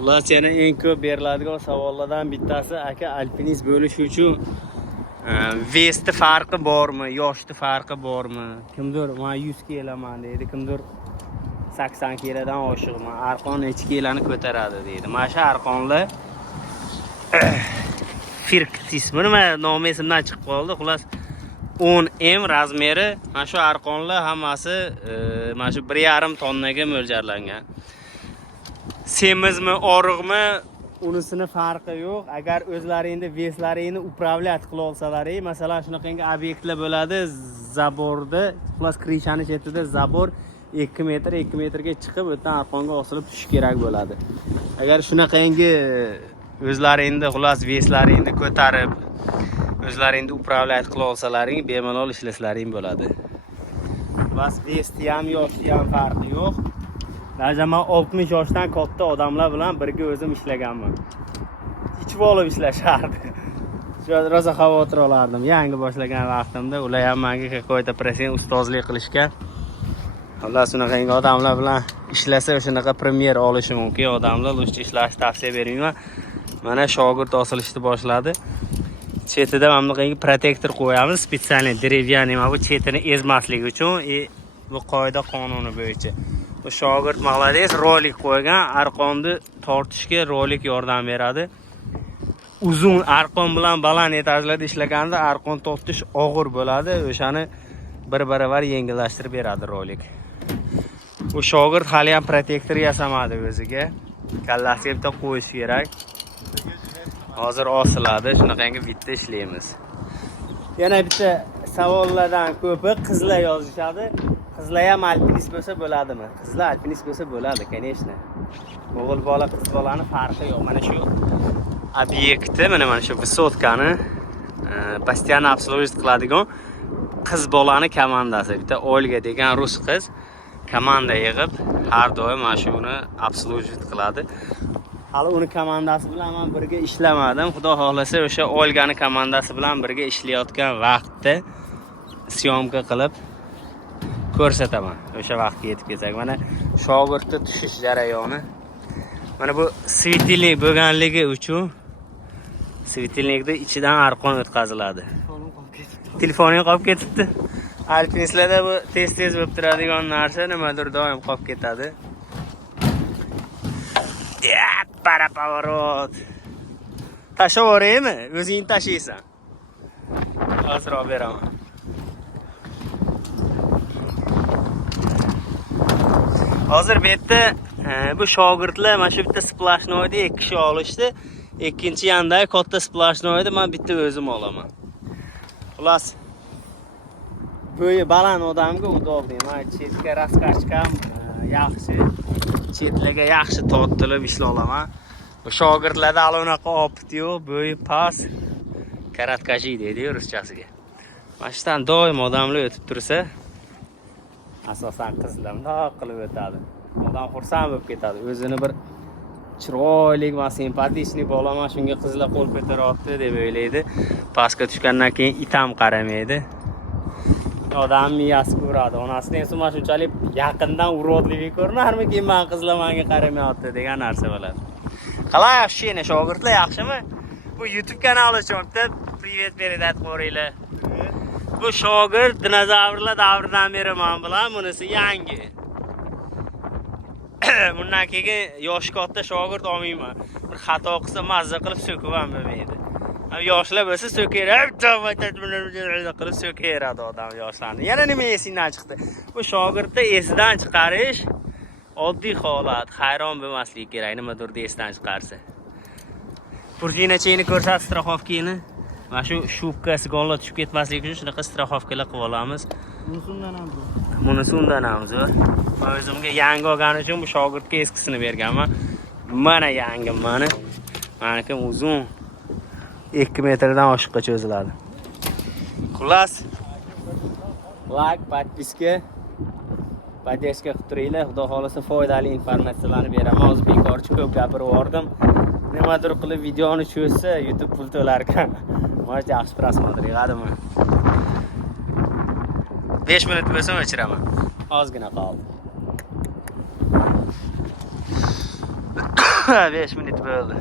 Xullas yana eng ko'p beriladigan savollardan bittasi aka alpinist bo'lish uchun vesti farqi bormi, yoshda farqi bormi? Kimdir men 100 kiloman deydi, kimdir 80 kilodan oshiqman. Arqon necha kiloni ko'taradi deydi. Mana shu arqonlar firk ismi nima nomi esimdan chiqib qoldi. Xullas 10M razmeri mana shu arqonlar hammasi mana shu 1,5 tonnaga mo'ljallangan. Semizmi, oriqmi, unisini farqi yo'q. Agar o'zlaringni veslaringni upravlat qila olsalaring, masalan, shunaqangi obyektlar bo'ladi, zaborda, xullas krishani chetida zabor 2 metr, 2 metrga chiqib, o'tdan arqonga osilib tushish kerak bo'ladi. Agar shunaqangi o'zlaringni xullas veslaringni ko'tarib, o'zlaringni upravlat qila olsalaring, bemalol ishlaslaring bo'ladi. Bas vesti ham, yoshda ham farqi yo'q. Lajaman 60 yoshdan katta odamlar bilan birga o'zim ishlaganman. Ichib olib ishlashardi. Shu rosa xavotir olardim. Yangi boshlagan vaqtimda ular ham menga какой-то presen ustozlik qilishgan. Alloh shunaqangi odamlar bilan ishlasa o'shanaqa premyer olishi mumkin. Odamlar lustga ishlashni tavsiya bermayman. Mana shogird osilishni boshladi. Chetida mana bunaqangi protektor qo'yamiz, spesialniy derevyanniy, mana bu chetini ezmaslik uchun bu qoida qonuni bo'yicha. Bu shogird молодец, rolik qo'ygan, arqonni tortishga rolik yordam beradi. Uzun arqon bilan baland etajlarda ishlaganda arqon tortish og'ir bo'ladi, o'shani bir baravar yengillashtirib beradi rolik. Bu shogird hali ham protektor yasamadi o'ziga. Kallasiga bitta qo'yish kerak. Hozir osiladi, shunaqangi bitta ishlaymiz. Yana bitta savollardan ko'pi qizlar yozishadi. Qizlar ham alpinist bo'lsa bo'ladimi? Qizlar alpinist bo'lsa bo'ladi, конечно. O'g'il bola, qiz bolani farqi yo'q. Mana shu obyektni, mana shu visotkani postoyanno obslužit qiladigan qiz bolani komandasi. Bitta Olga degan rus qiz komanda yig'ib, har doim mana shuni obslužit qiladi. Hali uni komandasi bilan men birga ishlamadim. Xudo xolasa o'sha Olgani komandasi bilan birga ishlayotgan vaqtda syomka qilib ko'rsataman. O'sha vaqtga yetib kelsak, mana shogirdni tushish jarayoni. Mana bu svetilnik bo'lganligi uchun svetilnikning ichidan arqon o'tkaziladi. Telefoning qolib ketibdi. Alpinistlarda bu tez-tez bo'lib turadigan narsa, nimadir doim qolib ketadi. Para поворот. Tashlab yuboraymi? O'zing tashlaysan. Hozir olib beraman. Hozir bu yerda bu shogirdlar mana shu bitta splashnoyda 2 kishi olishdi. Ikkinchi yandagi katta splashnoyda men bitta o'zim olaman. Xullas bo'yi baland odamga udobli. Men chetga raskachkam yaxshi, chetlarga yaxshi tortilib ishla olaman. Bu shogirdlarda alonaqa opit yo'q, bo'yi past, karatkaji deydi ruschasiga. Mana shundan doim odamlar o'tib tursa, asosan qizlar bundoq qilib o'tadi. Odam xursand bo'lib ketadi. O'zini bir chiroyli va simpatik bo'laman, shunga qizlar qo'l ko'taryapti deb o'ylaydi. Pastga tushgandan keyin itam qaramaydi. Odam miyasi ko'radi. Onasining esa mana shunchalik yaqindan urodligi ko'rinarmi, keyin men qizlar menga qaramayapti degan narsa bo'ladi. Qalay yaxshi, shogirdlar yaxshimi? Bu YouTube kanali uchun bitta privet beradi qo'ringlar. Bu shogird dinozavrlar davridan beri men bilan, bunisi yangi. Bundan keyin yoshi katta shogird olmayman. Bir xato qilsa mazza qilib so'kib ham bo'lmaydi. Yoshlar bo'lsa so'kiradi, qilib so'kiradi odam yoshlarni. Yana nima esingdan chiqdi? Bu shogirdni esidan chiqarish oddiy holat, hayron bo'lmaslik kerak, nimadir esdan chiqarsa. Purjinachini ko'rsat, strafovkini. Mana shu shubkasi golga tushib ketmasligi uchun shunaqa strafovkalar qilib olamiz. Bunisi undan ham zo'r. Men o'zimga yangi olganim uchun bu shogirdga eskisini berganman. Mana yangim mani. Meniki uzun 2 metrdan oshiqqa cho'ziladi. Xullas, like, подписка, поддержка qilib turinglar. Xudo xolasa foydali informatsiyalarni beraman. Hozir bekorchi ko'p gapirib yubordim. Nimadir qilib videoni cho'zsa, YouTube pul to'lar ekan. Mana yaxshi prasmotr yig'adimi? 5 minut bo'lsa o'chiraman. Ozgina qoldi. 5 minut bo'ldi.